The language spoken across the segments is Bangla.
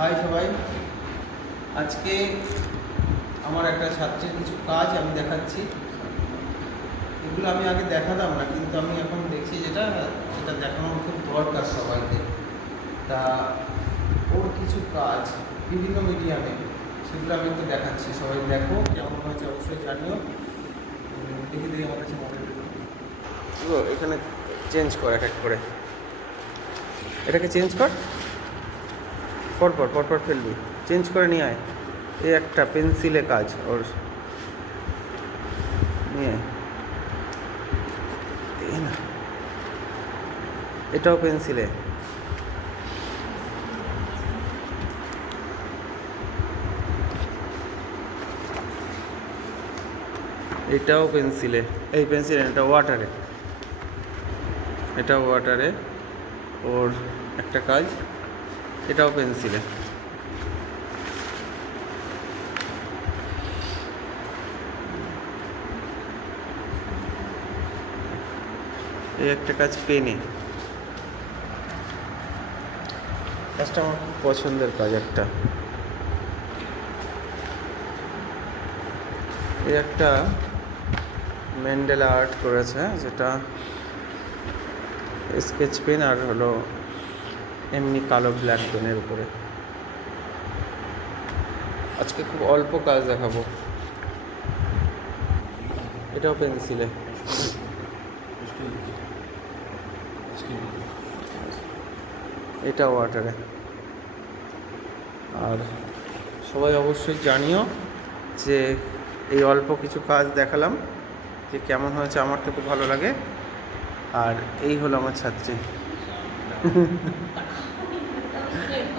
হাই সবাই, আজকে আমার একটা ছাত্রের কিছু কাজ আমি দেখাচ্ছি। এগুলো আমি আগে দেখাতাম না, কিন্তু আমি এখন দেখছি যেটা দেখানোর খুব দরকার সবাইকে। তা ওর কিছু কাজ বিভিন্ন মিডিয়ামে, সেগুলো আমি একটু দেখাচ্ছি। সবাই দেখো, কেমন হয়েছে অবশ্যই জানিও। দেখি দেখি আমার কাছে মডেল এখানে চেঞ্জ কর এক এক করে, এটাকে চেঞ্জ কর, পরপর ফেলবি, চেঞ্জ করে নিয়ে আয়। এই একটা পেন্সিলে কাজ ওর নিয়ে না, এটাও পেন্সিলে, এটাও পেন্সিলে, এই পেন্সিলে, এটা ওয়াটারে, এটাও ওয়াটারে ওর একটা কাজ, এটাও পেন্সিলে। এই একটা কাজ পেনে, কাজটা আমার খুব পছন্দের কাজ একটা। এই একটা ম্যান্ডেলা আর্ট করেছে, যেটা স্কেচ পেন আর হলো এমনি কালো ব্ল্যাক পেনের উপরে। আজকে খুব অল্প কাজ দেখাবো। এটাও পেন্সিলে, এটা ওয়াটারে। আর সবাই অবশ্যই জানিও যে এই অল্প কিছু কাজ দেখালাম যে কেমন হয়েছে, আমার তো খুব ভালো লাগে। আর এই হলো আমার ছাত্রী।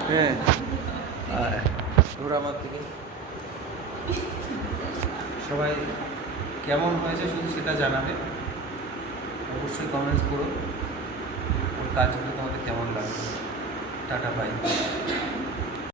হ্যাঁ, আর ওরা আমার দিকে সবাই কেমন হয়েছে শুধু সেটা জানাবে, অবশ্যই কমেন্টস করো। ওর কাজগুলো তোমাদের কেমন লাগবে। Tata, by.